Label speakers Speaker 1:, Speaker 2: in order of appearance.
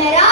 Speaker 1: vulnerable